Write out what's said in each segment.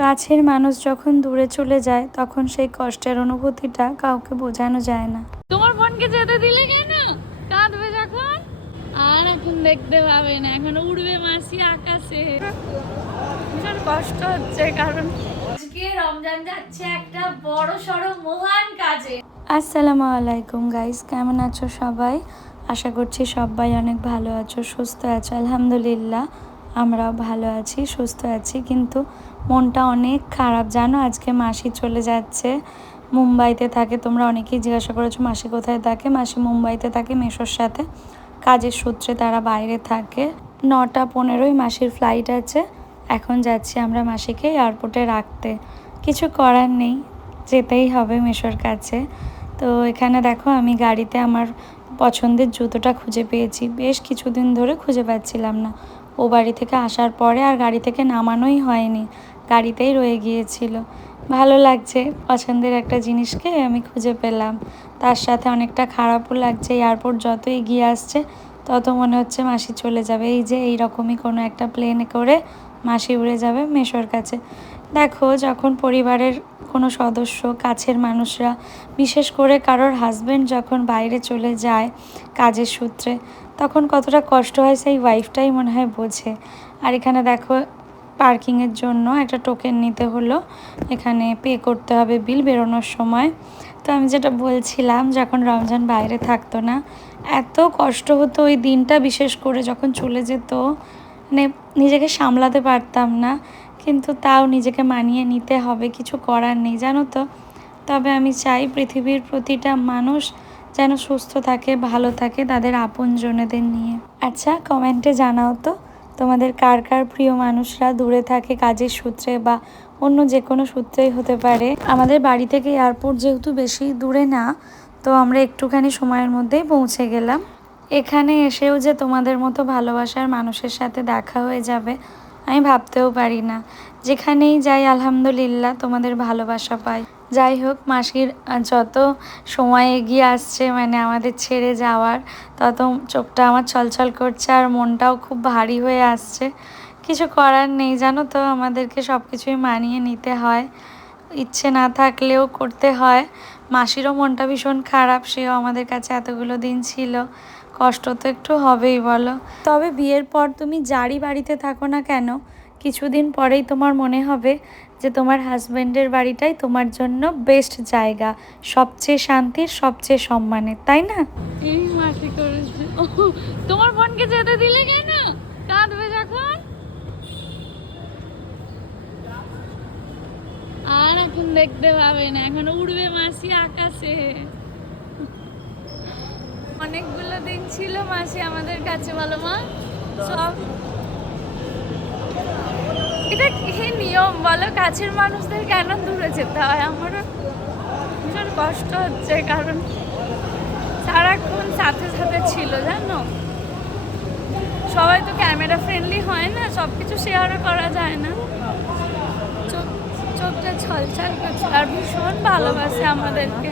কাছের মানুষ যখন দূরে চলে যায় তখন সেই কষ্টের অনুভূতিটা কাউকে বোঝানো যায় না। তোমার বোনকে যেতে দিলে কেন? কাঁদবে যখন? আর এখন দেখতে পাবে না এখন উড়বে মাসি আকাশে। ভীষণ কষ্ট হচ্ছে কারণ আজকে রমজান যাচ্ছে একটা বড় সড়ো মহান কাজে। আসসালামু আলাইকুম গাইস কেমন আছো সবাই? আশা করছি সবাই অনেক ভালো আছো সুস্থ আছো। আলহামদুলিল্লাহ আমরাও ভালো আছি সুস্থ আছি। কিন্তু মনটা অনেক খারাপ। জানো, আজকে মাসি চলে যাচ্ছে। মুম্বাইতে থাকে। তোমরা অনেকেই জিজ্ঞাসা করেছ, মাসি কোথায় থাকে? মাসি মুম্বাইতে থাকে মেশোর সাথে। কাজের সূত্রে তারা বাইরে থাকে। নটা পনেরোই মাসির ফ্লাইট আছে। এখন যাচ্ছি আমরা মাসিকে এয়ারপোর্টে রাখতে। কিছু করার নেই। যেতেই হবে মেশোর কাছে। তো এখানে দেখো, আমি গাড়িতে আমার পছন্দের জুতোটা খুঁজে পেয়েছি। বেশ কিছুদিন ধরে খুঁজে পাচ্ছিলাম না। ও বাড়ি থেকে আসার পরে আর গাড়ি থেকে নামানোই হয়নি। গাড়িতেই রয়ে গিয়েছিল। ভালো লাগছে, পছন্দের একটা জিনিসকে আমি খুঁজে পেলাম। তার সাথে অনেকটা খারাপও লাগছে, এয়ারপোর্ট যত এগিয়ে আসছে, তত মনে হচ্ছে মাসি চলে যাবে। এই যে এইরকমই কোনো একটা প্লেনে করে মাসি উড়ে যাবে মেশোর কাছে। দেখো, যখন পরিবারের কোনো সদস্য, কাছের মানুষরা, বিশেষ করে কারোর হাজব্যান্ড যখন বাইরে চলে যায় কাজের সূত্রে, তখন কতটা কষ্ট হয় সেই ওয়াইফটাই মনে হয় বোঝে। আর এখানে দেখো পার্কিংয়ের জন্য একটা টোকেন নিতে হলো। এখানে পে করতে হবে বিল বেরোনোর সময়। তো আমি যেটা বলছিলাম, যখন রমজান বাইরে থাকতো না, এত কষ্ট হতো ওই দিনটা বিশেষ করে যখন চলে যেত। মানে নিজেকে সামলাতে পারতাম না, কিন্তু তাও নিজেকে মানিয়ে নিতে হবে, কিছু করার নেই, জানো তো? তবে আমি চাই পৃথিবীর প্রতিটা মানুষ যেন সুস্থ থাকে, ভালো থাকে তাদের আপনজনেদের নিয়ে। আচ্ছা কমেন্টে জানাও তো তোমাদের কার কার প্রিয় মানুষরা দূরে থাকে কাজের সূত্রে বা অন্য যে কোনো সূত্রেই হতে পারে। আমাদের বাড়ি থেকে এয়ারপোর্ট যেহেতু বেশি দূরে না, তো আমরা একটুখানি সময়ের মধ্যেই পৌঁছে গেলাম। এখানে এসেও যে তোমাদের মতো ভালোবাসার মানুষের সাথে দেখা হয়ে যাবে, আমি ভাবতেও পারি না। যেখানেই যাই, আলহামদুলিল্লাহ, তোমাদের ভালোবাসা পাই। যাই হোক, মাসির যত সময় এগিয়ে আসছে মানে আমাদের ছেড়ে যাওয়ার, তত চোখটা আমার ছলছল করছে আর মনটাও খুব ভারী হয়ে আসছে। কিছু করার নেই, জানো তো, আমাদেরকে সব কিছুই মানিয়ে নিতে হয়। ইচ্ছে না থাকলেও করতে হয়। মাসিরও মনটা ভীষণ খারাপ, সেও আমাদের কাছে এতগুলো দিন ছিল। কষ্ট তো একটু হবেই, বলো। তবে বিয়ের পর তুমি যারই বাড়িতে থাকো না কেন, কিছুদিন পরেই তোমার মনে হবে যে তোমার হাজব্যান্ডের বাড়িটাই তোমার জন্য বেস্ট জায়গা, সবচেয়ে শান্তির সবচেয়ে সম্মানের তাই না? এই মাসি করেছে। তোমার বোনকে যেতে দিলে কেন কাঁদবে যখন? আর এখন দেখতে পাবে না, এখন উড়বে মাসি আকাশে। অনেকগুলো দিন ছিল মাসি আমাদের কাছে, ভালো মা? সব এটা কি নিয়ম, বলো কাছের মানুষদের কেন দূরে যেতে হয়? আমারও ভীষণ কষ্ট হচ্ছে, কারণ সারাক্ষণ সাথে সাথে ছিল, জানো? সবাই তো ক্যামেরা ফ্রেন্ডলি হয় না সব কিছু শেয়ারও করা যায় না। চোখ, চোখটা ছলছল করছে, আর ভীষণ ভালোবাসে আমাদেরকে।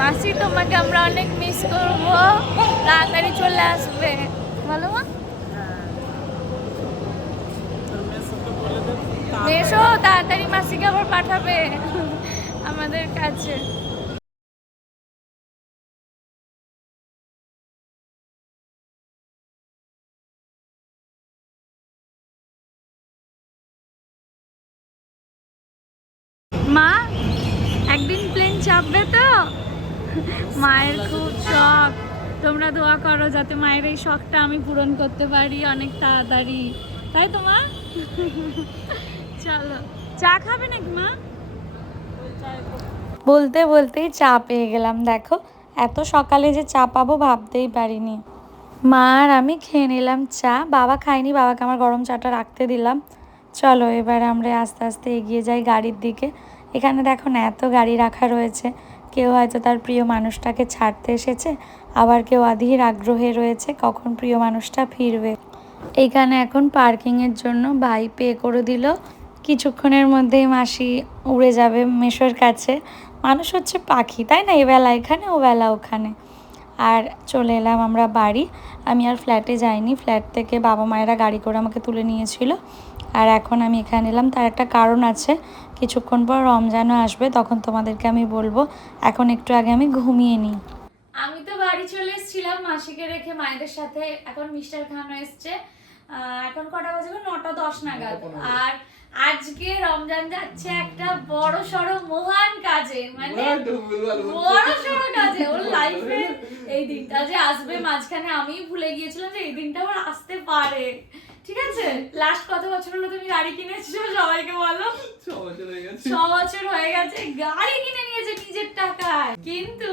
মাসি, তোমাকে আমরা অনেক মিস করব। তাড়াতাড়ি চলে আসবে। বলো মা? এসো তাড়াতাড়ি মাসিকে আবার পাঠাবে আমাদের কাছে। মা একদিন প্লেন চাপবে তো? মায়ের খুব শখ। তোমরা দোয়া করো যাতে মায়ের এই শখটা আমি পূরণ করতে পারি অনেক তাড়াতাড়ি। তাই তো মা? চলো। চা খাবে নাকি মা? বলতে বলতেই চা পেয়ে গেলাম, দেখো। এত সকালে যে চা পাবো ভাবতেই পারিনি। মা আর আমি খেয়ে নিলাম চা। বাবা খায়নি, বাবাকে আমার গরম চাটা রাখতে দিলাম। চলো, এবার আমরা আস্তে আস্তে এগিয়ে যাই গাড়ির দিকে। এখানে দেখো না, এত গাড়ি রাখা রয়েছে। কেউ হয়তো তার প্রিয় মানুষটাকে ছাড়তে এসেছে, আবার কেউ আধীর আগ্রহে রয়েছে কখন প্রিয় মানুষটা ফিরবে। এইখানে এখন পার্কিংয়ের জন্য ভাই পে করে দিল। কিছুক্ষণের মধ্যেই মাসি উড়ে যাবে মেশোর কাছে। মানুষ হচ্ছে পাখি, তাই না? এবেলা এখানে, ও বেলা ওখানে। আর চলে এলাম আমরা বাড়ি। আমি আর ফ্ল্যাটে যাইনি। ফ্ল্যাট থেকে বাবা মায়েরা গাড়ি করে আমাকে তুলে নিয়েছিল। আর এখন আমি এখানে এলাম। তার একটা কারণ আছে। কিছুক্ষণ পর রমজানও আসবে তখন তোমাদেরকে আমি বলব এখন একটু আগে আমি ঘুমিয়ে নিই। আমি তো বাড়ি চলে এসেছিলাম মাসিকে রেখে মায়েদের সাথে এখন মিস্টার খান এসছে। এখন কটা বাজে নটা দশ নাগাদ। আর আজকে রমজান যাচ্ছে একটা বড় সড়ো মহান কাজে মানে বড় সড়ো কাজে ওর লাইফে এই দিনটা যে আসবে মাঝখানে আমি ভুলে গিয়েছিলাম যে এই দিনটা ওর আসতে পারে। ঠিক আছে? লাস্ট কত বছর হলো তুমি গাড়ি কিনেছো? সবাইকে বলো। ছ বছর হয়ে গেছে। গাড়ি কিনে নিয়েছে নিজের টাকায়। কিন্তু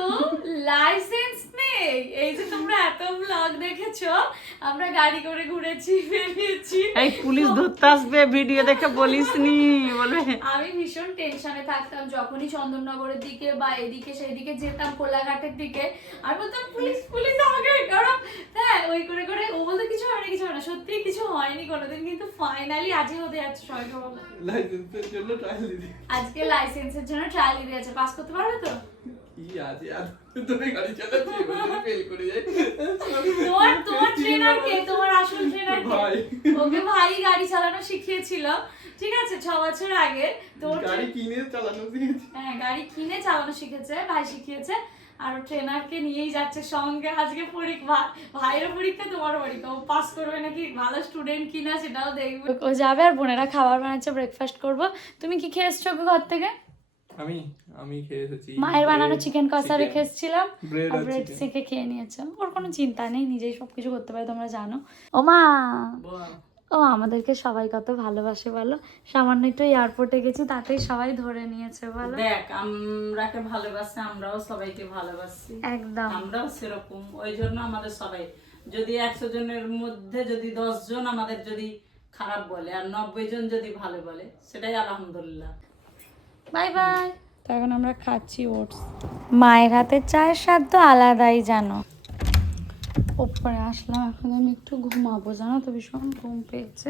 লাইসেন্স নেই। এই যে তোমরা এত ব্লগ দেখেছ আমরা গাড়ি করে ঘুরেছি বেরিয়েছি এই পুলিশ ধরতে আসবে ভিডিও দেখে বলিস নি বলবে আমি ভীষণ টেনশনে থাকতাম যখনই চন্দননগরের দিকে বা এদিকে সেদিকে যেতাম কোলাঘাটের দিকে। আর বলতাম পুলিশ পুলিশ আমাকে কারণ হ্যাঁ ওই করে করে ও বলতে কিছু হয় না কিছু হয় না। সত্যি কিছু হয়নি কোনোদিন কিন্তু ফাইনালি আজই হতে যাচ্ছে সবাইকে বলো লাইসেন্সের জন্য ট্রায়াল দিদি আজকে লাইসেন্সের জন্য ট্রায়াল দিতে আছে পাস করতে পারবে তো? কি আছে? আর তুমি গাড়ি চালাচ্ছি? ফেল করে যাই। তোমার তোমার ট্রেনার কে? তোমার আসল ট্রেনার ভাই। ওকে ভাই গাড়ি চালানো শিখিয়েছিল। ঠিক আছে ছ বছর আগে তোর গাড়ি কিনে চালানো শিখেছি। হ্যাঁ গাড়ি কিনে চালানো শিখেছে ভাই শিখিয়েছে। আর ট্রেনারকে নিয়েই যাচ্ছে সঙ্গে। আজকে পরীক্ষা ভাইয়েরও পরীক্ষা তোমার পরীক্ষা। ও পাস করবে নাকি? ভালো স্টুডেন্ট কিনা সেটাও দেখবে। ও যাবে আর বোনেরা খাবার বানাচ্ছে ব্রেকফাস্ট করব। তুমি কি খেয়ে এসছো ঘর থেকে? আমি আমি খেয়ে এসেছি। মায়ের বানানো চিকেন কষা রেখে এসেছিলাম আর ব্রেড। সেকে খেয়ে নিয়েছে ওর কোনো চিন্তা নেই নিজেই সবকিছু করতে পারে তোমরা জানো। ও মা! ও আমাদেরকে সবাই কত ভালোবাসে বলো। সামান্য একটু এয়ারপোর্টে গেছি তাতেই সবাই ধরে নিয়েছে বলো। দেখ আমরাকে ভালোবাসে আমরাও সবাইকে ভালোবাসি। একদম। আমরাও সেরকম ওই জন্য আমাদের সবাই। যদি একশো জনের মধ্যে যদি দশ জন আমাদের যদি খারাপ বলে আর নব্বই জন যদি ভালো বলে সেটাই আলহামদুলিল্লাহ। Bye bye. তো এখন আমরা খাচ্ছি ওটস। মায়ের হাতের চায়ের স্বাদ তো আলাদাই জানো। ওপরে আসলাম এখন আমি একটু ঘুমাবো জানো তো ভীষণ ঘুম পেয়েছে।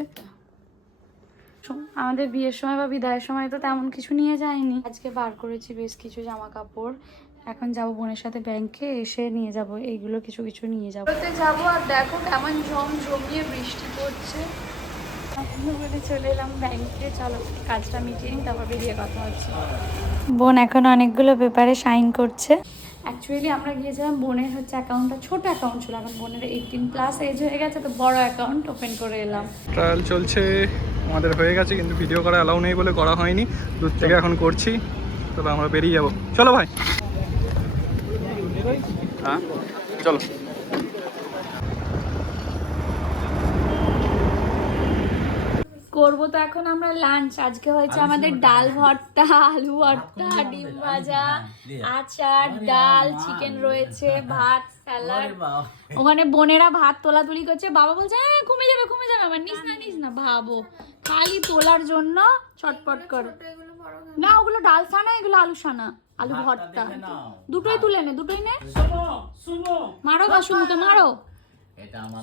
আমাদের বিয়ের সময় বা বিদায়ের সময় তো তেমন কিছু নিয়ে যায়নি আজকে বার করেছি বেশ কিছু জামা কাপড় এখন যাব বোনের সাথে ব্যাংকে এসে নিয়ে যাব এইগুলো কিছু কিছু নিয়ে যাব। যাব যাব আর দেখো কেমন ঝম ঝমিয়ে বৃষ্টি পড়ছে। বলে চলে এলাম ব্যাংকে চলো কাজটা মিটিয়ে তারপর বেরিয়ে কথা হচ্ছে। বোন এখন অনেকগুলো পেপারে সাইন করছে। অ্যাকচুয়ালি আমরা গিয়েছিলাম বোনের হচ্ছে অ্যাকাউন্টটা ছোট অ্যাকাউন্ট ছিল এখন বোনের এইটিন প্লাস এজ হয়ে গেছে, তো বড় অ্যাকাউন্ট ওপেন করে এলাম। ট্রায়াল চলছে, আমাদের হয়ে গেছে, কিন্তু ভিডিও করা অ্যালাউ নেই বলে করা হয়নি। দূর থেকে এখন করছি, তবে আমরা বেরিয়ে যাব। চলো ভাই। হ্যাঁ চলো। করব তো এখন আমরা লাঞ্চ আজকে হয়েছে আমাদের ডাল ভর্তা আলু ভর্তা ডিম ভাজা আচার ডাল চিকেন রয়েছে ভাত স্যালাড ওখানে বোনেরা ভাত তোলা তুলি করছে। বাবা বলছে হ্যাঁ কমে যাবে কমে যাবে। আমার নিস না নিস না ভাবো। খালি তোলার জন্য ছটপট কর। না ওগুলো ডাল সানা এগুলো আলু সানা আলু ভর্তা। দুটোই তুলে নে দুটোই নে। মারো বাসুমকে মারো।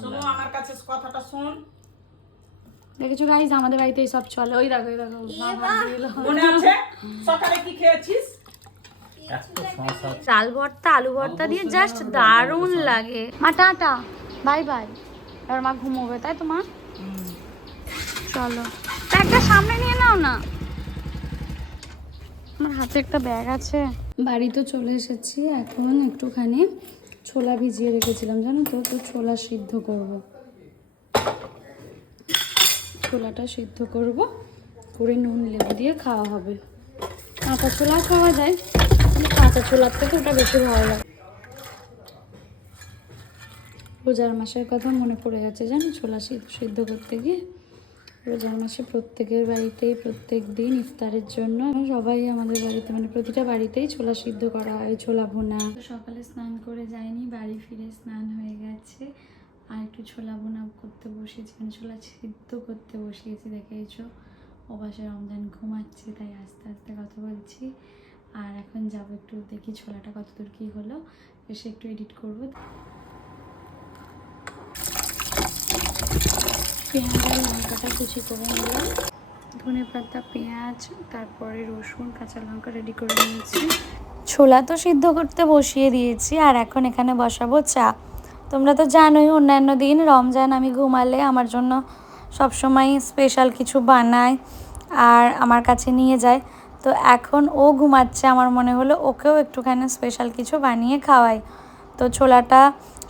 শুনো আমার কাছে কথাটা শোন। দেখেছ গাইজ আমাদের বাড়িতে সব চলে। ওই দেখো ওই দেখো মনে আছে? সকালে কি খেয়েছিস? ডাল ভর্তা আলু ভর্তা দিয়ে জাস্ট দারুণ লাগে। মা টাটা। Bye bye. এবার মা ঘুমোবে তাই তো মা? চলো। ব্যাগটা সামনে নিয়ে নাও না। আমার হাতে একটা ব্যাগ আছে। বাড়ি তো চলে এসেছি এখন একটুখানি ছোলা ভিজিয়ে রেখেছিলাম জানো তো? তো ছোলা সিদ্ধ করব। ছোলাটা সিদ্ধ করব। করে নুন লেবু দিয়ে খাওয়া হবে। কাঁচা ছোলা খাওয়া যায় কাঁচা ছোলার থেকে ওটা বেশি ভালো লাগে। রোজার মাসের কথা মনে পড়ে গেছে জানো, ছোলা সিদ্ধ করতে গিয়ে? রোজার মাসে প্রত্যেকের বাড়িতেই প্রত্যেক দিন ইফতারের জন্য সবাই আমাদের বাড়িতে মানে প্রতিটা বাড়িতেই ছোলা সিদ্ধ করা হয়, ছোলা ভুনা। সকালে স্নান করে যায়নি বাড়ি ফিরে স্নান হয়ে গেছে। আর একটু ছোলা ভুনা করতে বসেছি মানে ছোলা সিদ্ধ করতে বসিয়েছি, দেখেছ? ও পাশে রমজান ঘুমাচ্ছে, তাই আস্তে আস্তে কথা বলছি। আর এখন যাব একটু, দেখি ছোলাটা কতদূর কী হলো, এসে একটু এডিট করব। পেঁয়াজ লঙ্কাটা কুচি করে নিলাম। ধনে পাতা, পেঁয়াজ, তারপরে রসুন, কাঁচা লঙ্কা রেডি করে নিয়েছি। ছোলা তো সিদ্ধ করতে বসিয়ে দিয়েছি, আর এখন এখানে বসাবো চা। তোমরা তো জানোই, অন্যান্য দিন রমজান আমি ঘুমালে আমার জন্য সবসময় স্পেশাল কিছু বানায় আর আমার কাছে নিয়ে যায়। তো এখন ও ঘুমাচ্ছে, আমার মনে হলো ওকেও একটুখানি স্পেশাল কিছু বানিয়ে খাওয়াই। তো ছোলাটা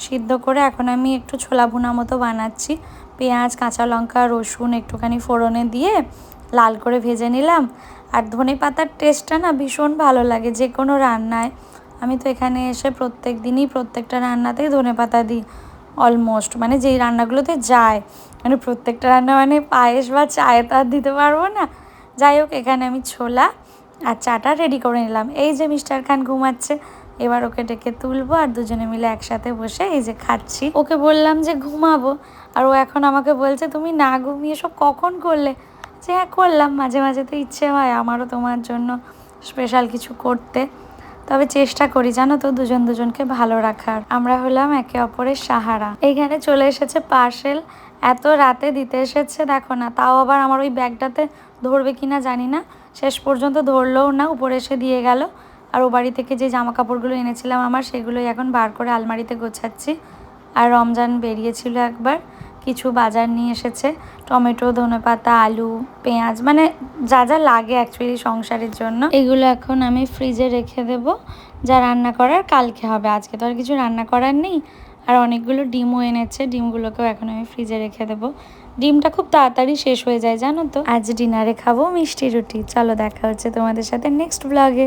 সিদ্ধ করে এখন আমি একটু ছোলা ভুনা মতো বানাচ্ছি। পেঁয়াজ, কাঁচা লঙ্কা, রসুন একটুখানি ফোড়নে দিয়ে লাল করে ভেজে নিলাম। আর ধনে পাতার টেস্টটা না ভীষণ ভালো লাগে যে কোনো রান্নায়। আমি তো এখানে এসে প্রত্যেক দিনই প্রত্যেকটা রান্নাতেই ধনে পাতা দিই অলমোস্ট মানে যেই রান্নাগুলোতে যায়। মানে প্রত্যেকটা রান্না মানে পায়েস বা চায়ে তো আর দিতে পারব না। যাই হোক, এখানে আমি ছোলা আর চাটা রেডি করে নিলাম। এই যে মিস্টার খান ঘুমাচ্ছে, এবার ওকে ডেকে তুলবো আর দুজনে মিলে একসাথে বসে এই যে খাচ্ছি। ওকে বললাম যে ঘুমাবো, আর ও এখন আমাকে বলছে, তুমি না ঘুমিয়ে সব কখন করলে? যে হ্যাঁ করলাম। মাঝে মাঝে তো ইচ্ছে হয় আমারও তোমার জন্য স্পেশাল কিছু করতে। তবে চেষ্টা করি, জানো তো, দুজন দুজনকে ভালো রাখার। আমরা হলাম একে অপরের সাহারা। এইখানে চলে এসেছে পার্সেল। এত রাতে দিতে এসেছে, দেখো না, তাও আবার আমার ওই ব্যাগটাতে ধরবে কিনা জানি না। শেষ পর্যন্ত ধরলেও না, উপরে এসে দিয়ে গেল। আর ও বাড়ি থেকে যে জামা কাপড়গুলো এনেছিলাম আমার, সেগুলোই এখন বার করে আলমারিতে গোছাচ্ছি। আর রমজান বেরিয়েছিল একবার। কিছু বাজার নিয়ে এসেছে। টমেটো, ধনেপাতা, আলু, পেঁয়াজ মানে যা যা লাগে অ্যাকচুয়ালি সংসারের জন্য। এগুলো এখন আমি ফ্রিজে রেখে দেব। যা রান্না করার কালকে হবে। আজকে তো আর কিছু রান্না করার নেই। আর অনেকগুলো ডিমও এনেছে। ডিমগুলোকেও এখন আমি ফ্রিজে রেখে দেবো। ডিমটা খুব তাড়াতাড়ি শেষ হয়ে যায়, জানো তো? আজ ডিনারে খাব মিষ্টি রুটি। চলো দেখা হচ্ছে তোমাদের সাথে নেক্সট ব্লগে